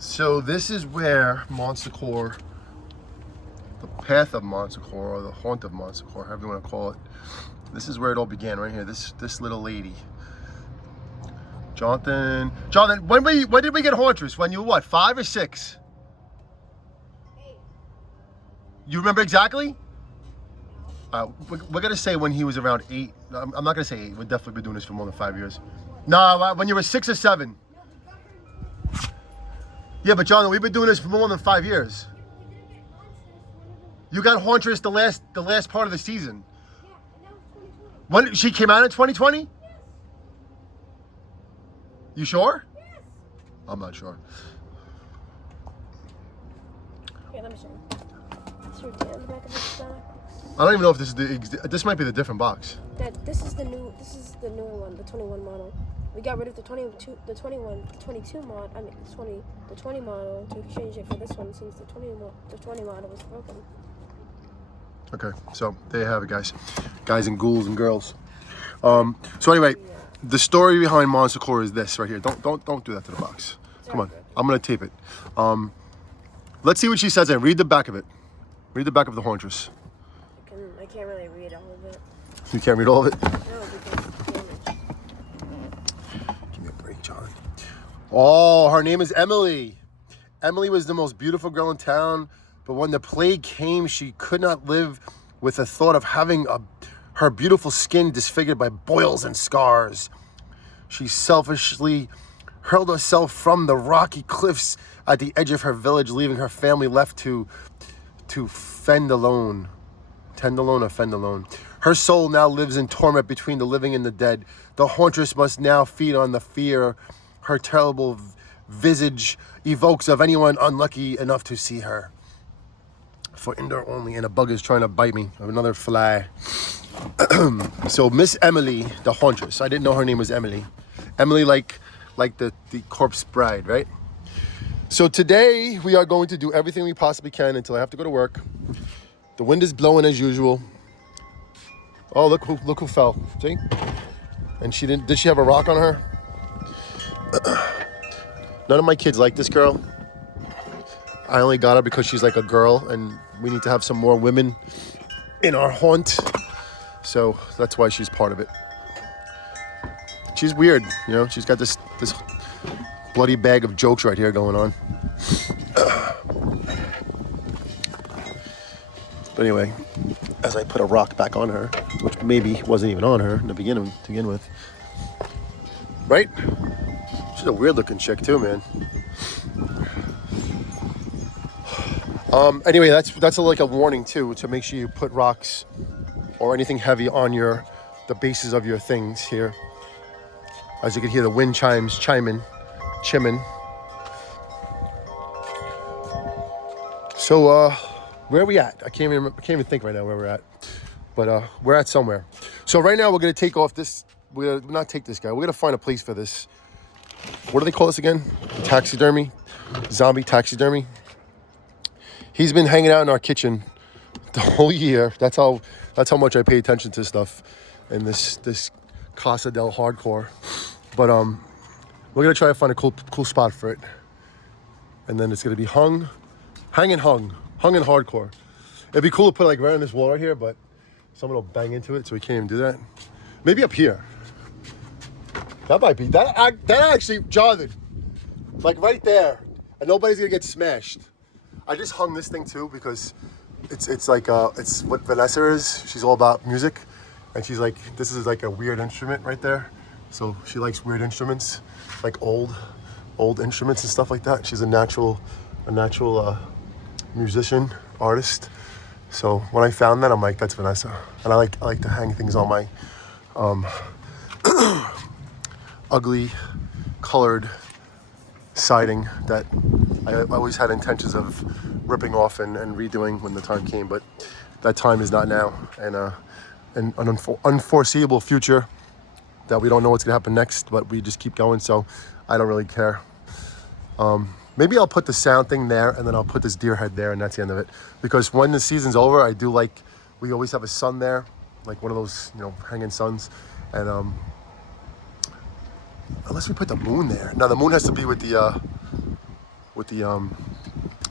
So this is where Monstercore, the path of Monstercore, or the haunt of Monstercore, however you want to call it. This is where it all began, right here. This little lady. Jonathan, when did we get Hauntress? When you were what, 5 or 6? 8. You remember exactly? We're gonna say when he was around 8. I'm not gonna say 8. We've definitely been doing this for more than 5 years. No, when you were 6 or 7. Yeah, but Jonathan, we've been doing this for more than 5 years. You got Hauntress the last part of the season. Yeah, and that was 2020. When she came out in 2020? Yes. You sure? Yes. I'm not sure. Here, let me show you. It's right there on the back of the box. I don't even know if this is this might be the different box. This is the newer one, the 21 model. We got rid of the 22 mod. I mean, the 20 model to exchange it for this one since the 20 model was broken. Okay, so there you have it, guys and ghouls and girls. So anyway, the story behind Monstercore is this right here. Don't do that to the box. Come on, I'm gonna tape it. Let's see what she says there. Read the back of it. Read the back of the Hauntress. I can't really read all of it. You can't read all of it? No, because it's damaged. Give me a break, John. Oh, her name is Emily. Emily was the most beautiful girl in town, but when the plague came, she could not live with the thought of having her beautiful skin disfigured by boils and scars. She selfishly hurled herself from the rocky cliffs at the edge of her village, leaving her family left to fend alone. Tend alone or fend alone. Her soul now lives in torment between the living and the dead. The Hauntress must now feed on the fear her terrible visage evokes of anyone unlucky enough to see her. For indoor only, and a bug is trying to bite me. I have another fly. So Miss Emily, the Hauntress. I didn't know her name was Emily. Emily like the corpse bride, right? So today we are going to do everything we possibly can until I have to go to work. The wind is blowing as usual. Oh, look who fell. See? And did she have a rock on her? None of my kids like this girl. I only got her because she's like a girl and we need to have some more women in our haunt. So that's why she's part of it. She's weird, you know, she's got this bloody bag of jokes right here going on. But anyway, as I put a rock back on her, which maybe wasn't even on her to begin with. Right? She's a weird looking chick too, man. Anyway, that's like a warning too, to make sure you put rocks or anything heavy on the bases of your things here. As you can hear the wind chiming. So where are we at? I can't even think right now where we're at. But we're at somewhere. So right now we're gonna take off this. We're gonna not take this guy. We're gonna find a place for this. What do they call this again? Taxidermy? Zombie taxidermy? He's been hanging out in our kitchen the whole year. That's how much I pay attention to stuff in this Casa del Hardkore. But we're gonna try to find a cool spot for it. And then it's gonna be hung in hardcore. It'd be cool to put like right on this wall right here, but someone will bang into it, so we can't even do that. Maybe up here. That might be that actually, Jonathan, like right there, and nobody's gonna get smashed. I just hung this thing too because it's like it's what Vanessa is. She's all about music, and she's like, this is like a weird instrument right there. So she likes weird instruments, like old instruments and stuff like that. She's a natural musician, artist. So when I found that, I'm like, that's Vanessa. And I like to hang things on my ugly colored siding that I always had intentions of ripping off and redoing when the time came, but that time is not now. And an unforeseeable future that we don't know what's gonna happen next, but we just keep going, so I don't really care. Maybe I'll put the sound thing there, and then I'll put this deer head there, and that's the end of it. Because when the season's over, I do like, we always have a sun there, like one of those, you know, hanging suns. And unless we put the moon there. Now the moon has to be with with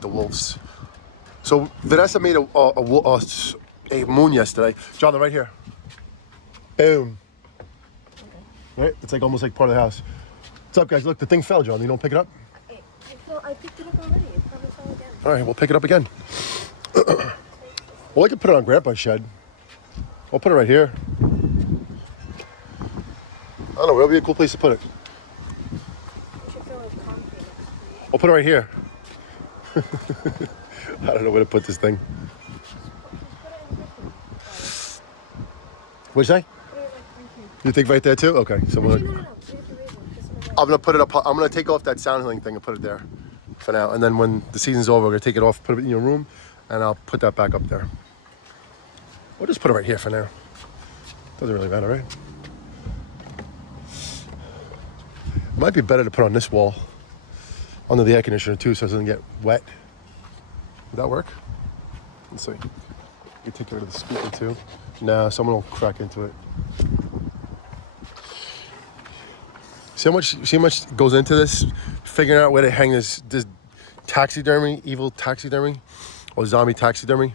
the wolves. So Vanessa made a moon yesterday. Jonathan, right here. Boom. Right? It's like almost like part of the house. What's up, guys? Look, the thing fell, John. You don't pick it up? I picked it up already. It probably fell again. All right, we'll pick it up again. Well, I could put it on Grandpa's shed. I'll put it right here. I don't know. Where'll be a cool place to put it? We should fill it with concrete. I'll put it right here. I don't know where to put this thing. What'd you say? You think right there too? Okay, so we're. No. I'm gonna put it up. I'm gonna take off that sound healing thing and put it there for now. And then when the season's over, we're gonna take it off, put it in your room, and I'll put that back up there. We'll just put it right here for now. Doesn't really matter, right? It might be better to put on this wall under the air conditioner too, so it doesn't get wet. Would that work? Let's see. You can take care of the speaker too. Nah, someone will crack into it. See how much goes into this? Figuring out where to hang this taxidermy, evil taxidermy, or zombie taxidermy.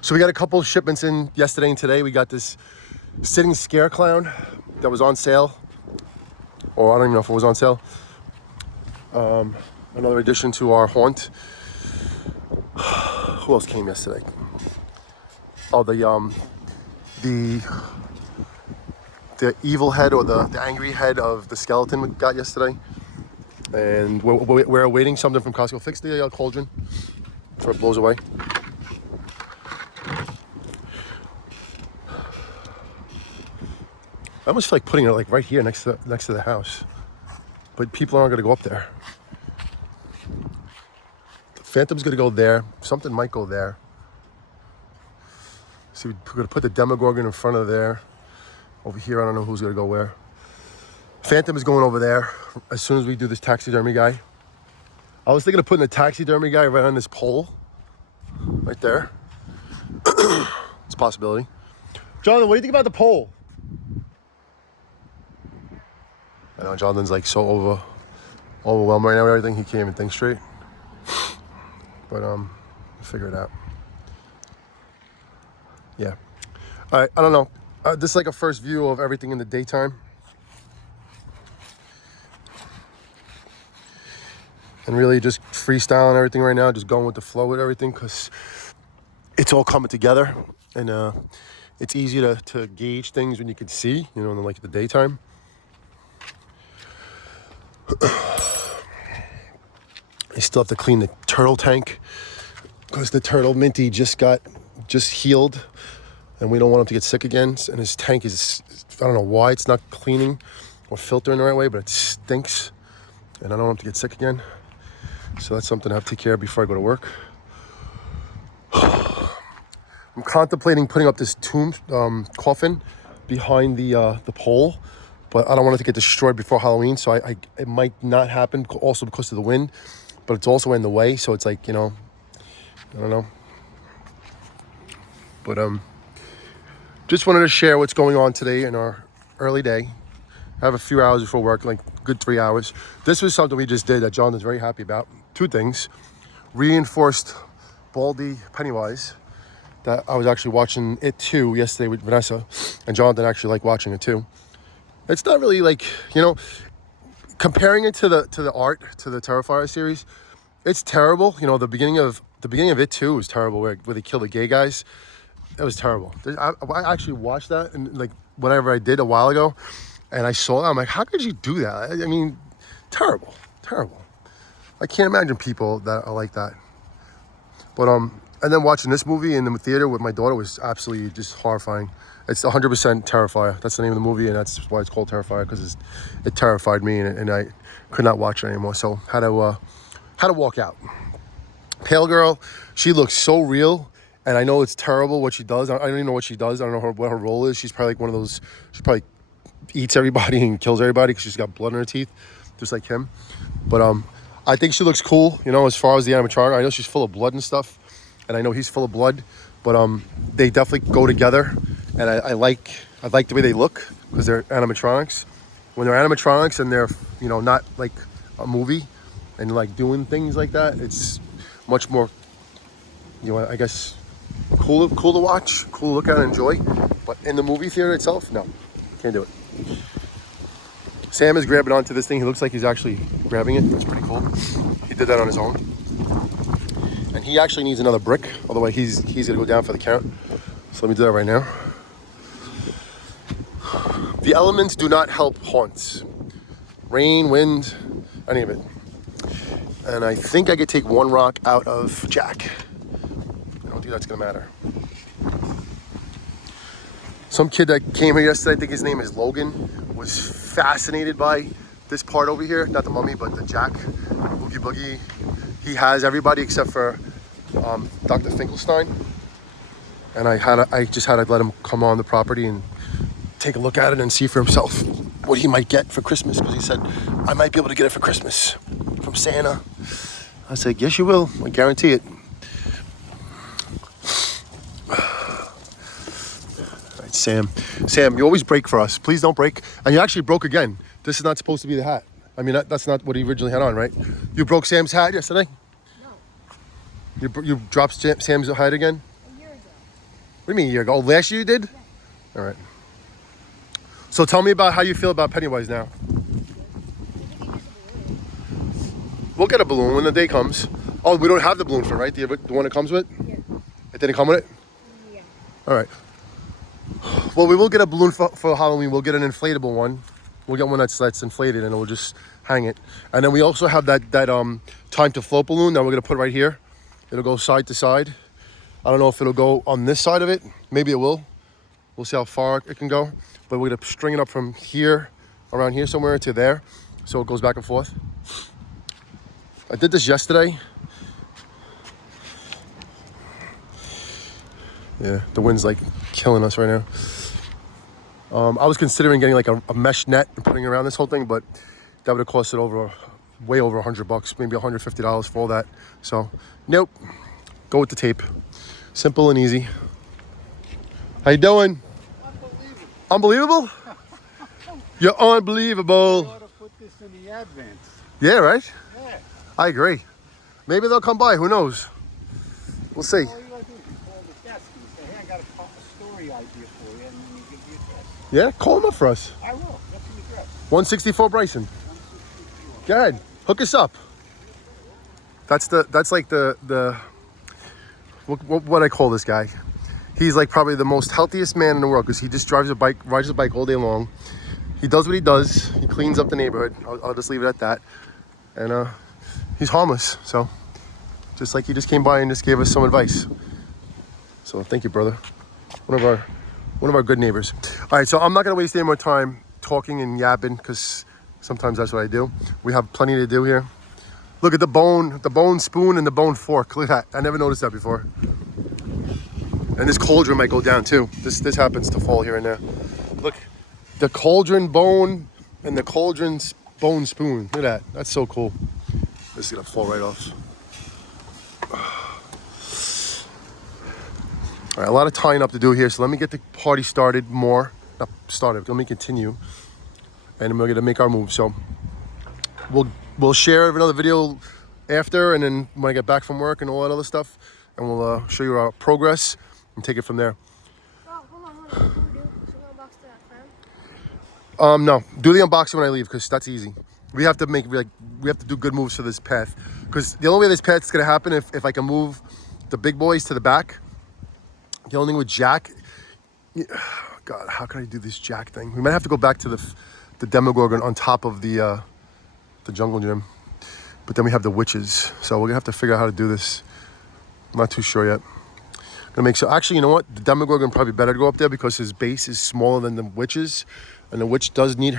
So we got a couple of shipments in yesterday and today. We got this sitting scare clown that was on sale, or I don't even know if it was on sale. Another addition to our haunt. Who else came yesterday? Oh, the evil head, or the angry head of the skeleton we got yesterday. And we're awaiting something from Costco. Fix the cauldron before it blows away. I almost feel like putting it like right here next to the house. But people aren't gonna go up there. The Phantom's gonna go there. Something might go there. So we're gonna put the Demogorgon in front of there. Over here, I don't know who's gonna go where. Phantom is going over there as soon as we do this taxidermy guy. I was thinking of putting the taxidermy guy right on this pole. Right there. It's a possibility. Jonathan, what do you think about the pole? I know Jonathan's like so overwhelmed right now with everything. He can't even think straight. But we'll figure it out. Yeah. All right, I don't know. This is like a first view of everything in the daytime. And really just freestyling everything right now, just going with the flow with everything, because it's all coming together. And it's easy to gauge things when you can see, you know, in like the daytime. I still have to clean the turtle tank because the turtle Minty just healed, and we don't want him to get sick again. And his tank is, I don't know why it's not cleaning or filtering the right way, but it stinks, and I don't want him to get sick again. So that's something I have to take care of before I go to work. I'm contemplating putting up this tomb coffin behind the pole, but I don't want it to get destroyed before Halloween, so it might not happen, also because of the wind, but it's also in the way, so it's like, you know, I don't know. But just wanted to share what's going on today in our early day. I have a few hours before work, like good 3 hours. This was something we just did that Jonathan's very happy about. Two things. Reinforced Baldy Pennywise. That I was actually watching it too yesterday with Vanessa, and Jonathan actually liked watching it too. It's not really like, you know, comparing it to the art, to the Terrifier series, it's terrible. You know, the beginning of it too was terrible, where they kill the gay guys. It was terrible. I actually watched that, and like whenever I did a while ago, and I saw it, I'm like, how could you do that? I mean, terrible. I can't imagine people that are like that. But and then watching this movie in the theater with my daughter was absolutely just horrifying. It's 100% Terrifier. That's the name of the movie, and that's why it's called Terrifier, because it terrified me, and I could not watch it anymore. So had to walk out. Pale Girl, she looks so real, and I know it's terrible what she does. I don't even know what she does. I don't know what her role is. She's probably like one of those. She probably eats everybody and kills everybody because she's got blood in her teeth, just like him. But I think she looks cool. You know, as far as the animatronic, I know she's full of blood and stuff, and I know he's full of blood. But they definitely go together, and I like the way they look because they're animatronics. when they're animatronics and they're, you know, not like a movie and like doing things like that, it's much more, you know, I guess cool to watch, cool to look at and enjoy. But in the movie theater itself, no, can't do it. Sam is grabbing onto this thing. He looks like he's actually grabbing it. That's pretty cool. He did that on his own. And he actually needs another brick. Otherwise, he's gonna go down for the count. So let me do that right now. The elements do not help haunts. Rain, wind, any of it. And I think I could take one rock out of Jack. I don't think that's gonna matter. Some kid that came here yesterday, I think his name is Logan, was fascinated by this part over here. Not the mummy, but the Jack Boogie Boogie. He has everybody except for Dr. Finkelstein. And I just had to let him come on the property and take a look at it and see for himself what he might get for Christmas. Because he said, I might be able to get it for Christmas from Santa. I said, yes, you will. I guarantee it. Sam, you always break for us. Please don't break. And you actually broke again. This is not supposed to be the hat. I mean, that's not what he originally had on, right? You broke Sam's hat yesterday? No. You dropped Sam's hat again? A year ago. What do you mean a year ago? Oh, last year you did? Yeah. All right. So tell me about how you feel about Pennywise now. We'll get a balloon when the day comes. Oh, we don't have the balloon for it, right? The one it comes with? Yeah. It didn't come with it? Yeah. All right. Well, we will get a balloon for Halloween. We'll get an inflatable one. We'll get one that's inflated and we'll just hang it. And then we also have that time to float balloon that we're gonna put right here. It'll go side to side. I don't know if it'll go on this side of it. Maybe it will. We'll see how far it can go. But we're gonna string it up from here, around here somewhere to there. So it goes back and forth. I did this yesterday. Yeah, the wind's like killing us right now. I was considering getting like a mesh net and putting around this whole thing, but that would have costed way over $100, maybe $150 for all that. So, nope. Go with the tape. Simple and easy. How you doing? Unbelievable? You're unbelievable. I ought to put this in the advance. Yeah, right? Yeah. I agree. Maybe they'll come by. Who knows? We'll see. All you gotta do is call the desk and say, hey, I got a story idea for you, and then you give the address. Yeah, call them up for us. I will. What's the address? 164 Bryson. Go ahead. Hook us up. That's like the what I call this guy. He's like probably the most healthiest man in the world because he just rides a bike all day long. He does what he does. He cleans up the neighborhood. I'll just leave it at that. And he's harmless. So just like he just came by and just gave us some advice. So thank you, brother. One of our good neighbors. All right, so I'm not gonna waste any more time talking and yapping because sometimes that's what I do. We have plenty to do here. Look at the bone spoon and the bone fork. Look at that. I never noticed that before. And this cauldron might go down too. This happens to fall here and there. Look, the cauldron bone and the cauldron's bone spoon. Look at that. That's so cool. This is gonna fall right off. All right, a lot of tying up to do here. So let me get the party started more. Not started, let me continue. And we're gonna make our move. So we'll share another video after, and then when I get back from work and all that other stuff, and we'll show you our progress and take it from there. Oh, hold on. What do we do? Should we unbox that fan? No, do the unboxing when I leave because that's easy. We have to do good moves for this path because the only way this path is gonna happen if I can move the big boys to the back. The only thing with Jack, God, how can I do this Jack thing? We might have to go back to the Demogorgon on top of the jungle gym, but then we have the witches, so we're gonna have to figure out how to do this. I'm not too sure yet. Actually, you know what? The Demogorgon probably better to go up there because his base is smaller than the witches, and the witch does need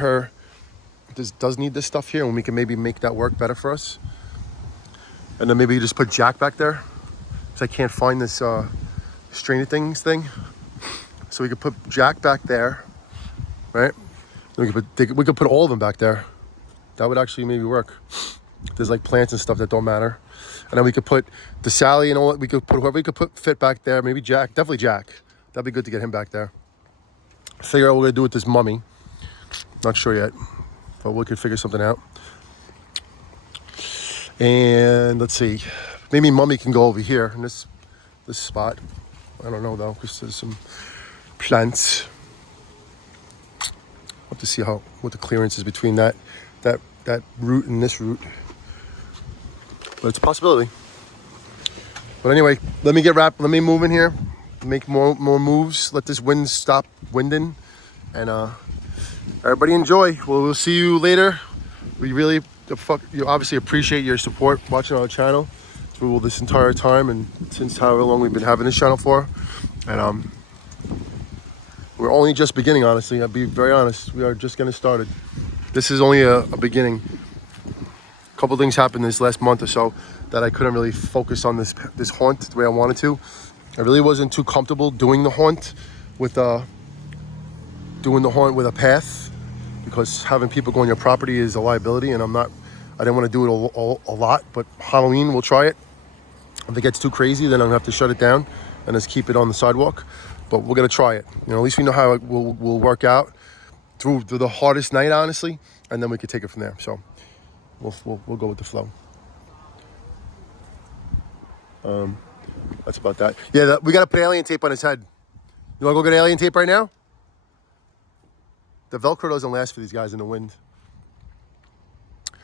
this stuff here, and we can maybe make that work better for us. And then maybe you just put Jack back there, because I can't find this Stranger Things thing. So we could put Jack back there, right? We could put all of them back there. That would actually maybe work. There's like plants and stuff that don't matter. And then we could put the Sally and all that. We could put whoever we could put fit back there. Maybe Jack, definitely Jack. That'd be good to get him back there. Figure out what we're gonna do with this mummy. Not sure yet. but we could figure something out. And let's see, maybe Mummy can go over here in this spot. I don't know though, because there's some plants. I'll have to see what the clearance is between that route and this route. But it's a possibility. But anyway, let me move in here, make more moves, let this wind stop winding, and everybody enjoy. We'll see you later. We really you obviously appreciate your support watching our channel through this entire time and since however long we've been having this channel for. And we're only just beginning, honestly. I'll be very honest. We are just getting started. This is only a beginning. A couple things happened this last month or so that I couldn't really focus on this haunt the way I wanted to. I really wasn't too comfortable doing the haunt with a path, because having people go on your property is a liability, and I didn't want to do it a lot. But Halloween, we'll try it. If it gets too crazy, then I'm gonna have to shut it down and just keep it on the sidewalk. But we're gonna try it. At least we know how it will work out through the hardest night, honestly, and then we can take it from there. So we'll go with the flow. That's about that. Yeah, we gotta put alien tape on his head. You wanna go get alien tape right now? The Velcro doesn't last for these guys in the wind.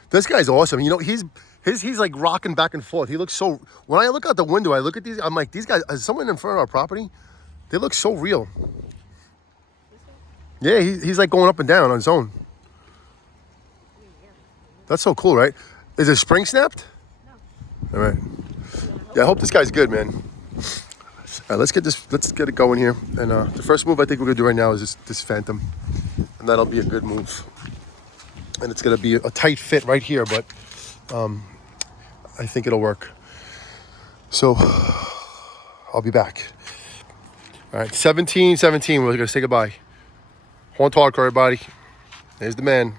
This guy's awesome. He's like rocking back and forth. He looks so. When I look out the window, I look at these. I'm like, these guys. Is someone in front of our property? They look so real. Yeah, he's like going up and down on his own. That's so cool, right? Is the spring snapped? No. All right. Yeah, I hope this guy's good, man. All right, let's get it going here. And the first move I think we're gonna do right now is this Phantom, and that'll be a good move. And it's gonna be a tight fit right here, but I think it'll work. So I'll be back. All right, 17-17. We're gonna say goodbye. Hardkore, everybody. There's the man.